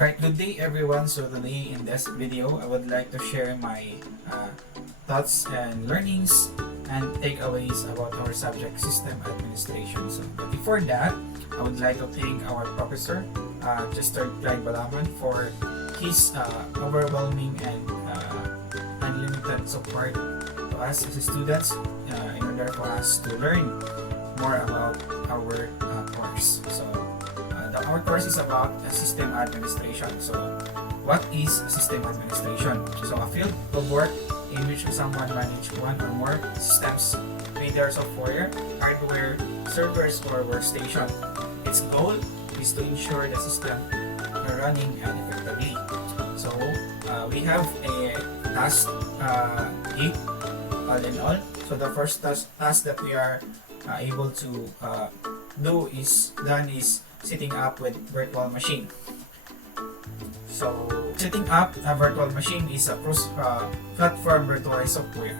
Right, good day everyone. So today in this video, I would like to share my thoughts and learnings and takeaways about our subject system administration. So but before that, I would like to thank our professor, Chester Clyde Balaman, for his overwhelming and unlimited support to us as students in order for us to learn more about our course. So our course is about system administration. So what is system administration? So a field of work in which someone manages one or more systems, whether software, hardware, servers, or workstation. Its goal is to ensure the system are running effectively. So we have a task 8 all in all. So the first task that we are able to do is setting up with virtual machine. So setting up a virtual machine is a platform virtualized software.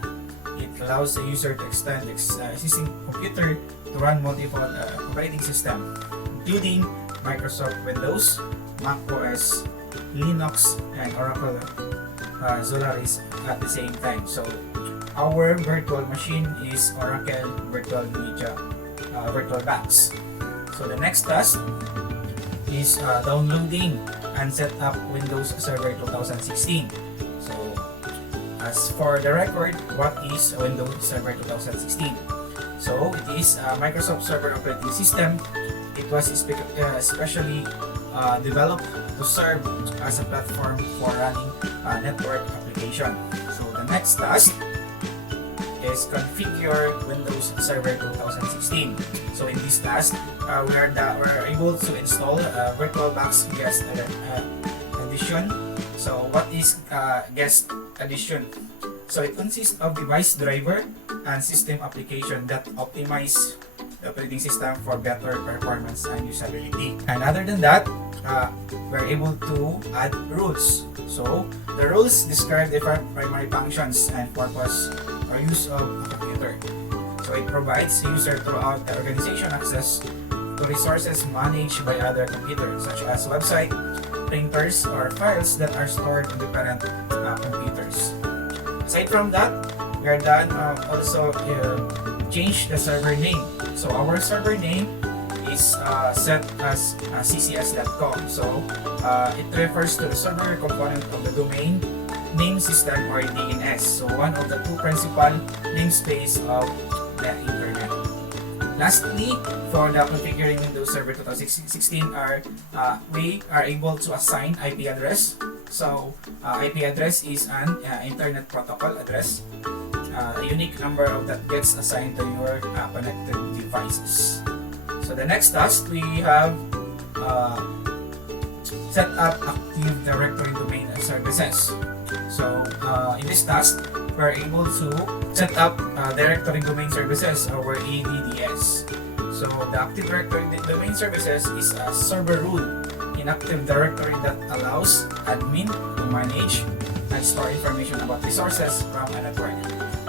It allows the user to extend existing computer to run multiple operating systems, including Microsoft Windows, Mac OS, Linux, and Oracle Solaris at the same time. So our virtual machine is Oracle Virtual Media VirtualBox. So the next task is downloading and set up Windows Server 2016. So as for the record, what is Windows Server 2016? So it is a Microsoft Server operating system. It was especially developed to serve as a platform for running network application. So the next task is configure Windows Server 2016. So in this task, we're able to install VirtualBox Guest Edition. So what is Guest Edition? So it consists of device driver and system application that optimize the operating system for better performance and usability. And other than that, we're able to add rules. So the rules describe the primary functions and purpose or use of a computer. So it provides user throughout the organization access to resources managed by other computers, such as website, printers, or files that are stored in different computers. Aside from that, we are done also change the server name. So our server name is set as ccs.com. So it refers to the server component of the domain name system or DNS. So one of the two principal namespace of the internet. Lastly, for the configuring Windows Server 2016 we are able to assign IP address. So IP address is an internet protocol address, a unique number of that gets assigned to your connected devices. So the next task, we have set up Active Directory domain services. So in this task, we're able to set up Directory Domain Services or ADDS. So the Active Directory Domain Services is a server rule in Active Directory that allows admin to manage and store information about resources from a network,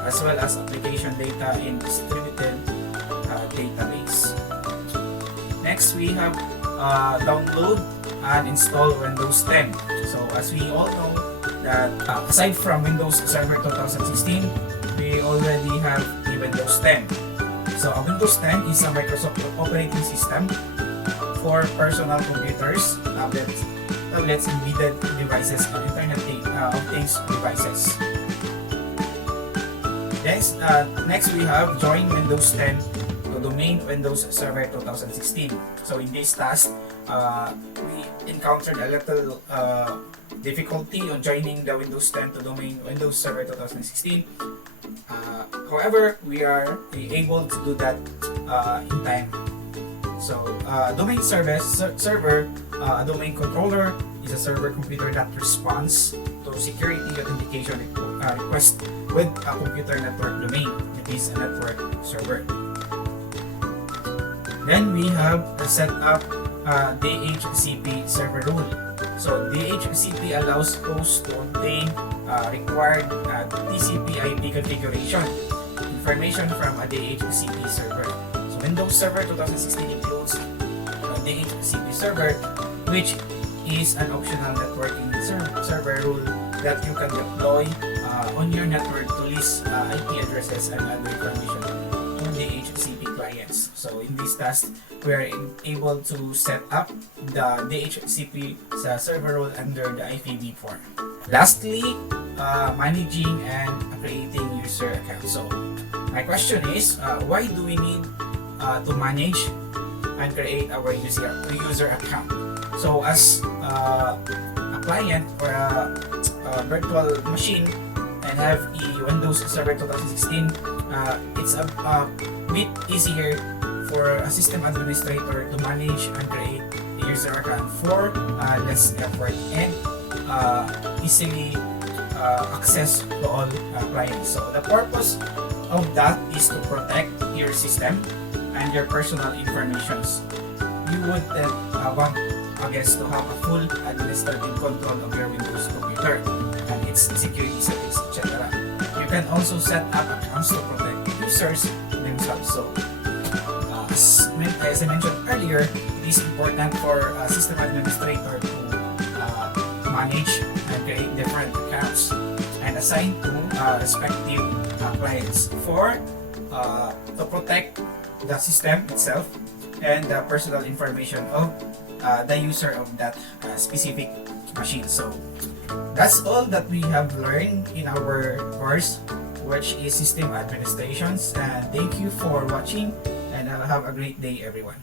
as well as application data in distributed database. Next, we have download and install Windows 10. So as we all know that aside from Windows Server 2016, we already have the Windows 10. So Windows 10 is a Microsoft operating system for personal computers, tablets, embedded devices, and Internet of Things devices. Next we have join Windows 10 to domain Windows Server 2016. So in this task, we encountered a little difficulty on joining the Windows 10 to domain Windows Server 2016. However, we are able to do that in time. So domain server, a domain controller is a server computer that responds to security authentication request with a computer network domain. It is a network server. Then we have set up DHCP server rule. So DHCP allows hosts to obtain required TCP/IP configuration information from a DHCP server. So Windows Server 2016 includes a DHCP server, which is an optional networking server rule that you can deploy on your network to list IP addresses and other information to DHCP clients. So in this task, we are able to set up the DHCP server role under the IPv4. Lastly, managing and creating user accounts. So my question is, why do we need to manage and create our user account? So as a client or a virtual machine and have a Windows Server 2016, it's a bit easier for a system administrator to manage and create a user account for less effort and easily access to all clients. So the purpose of that is to protect your system and your personal informations. You would then want a guest to have a full administrative control of your Windows computer and its security settings, etc. You can also set up accounts to protect users themselves. So, as I mentioned earlier, it is important for a system administrator to manage and create different accounts and assign to respective clients to protect the system itself and the personal information of the user of that specific machine. So that's all that we have learned in our course, which is system administrations. And thank you for watching, and have a great day, everyone.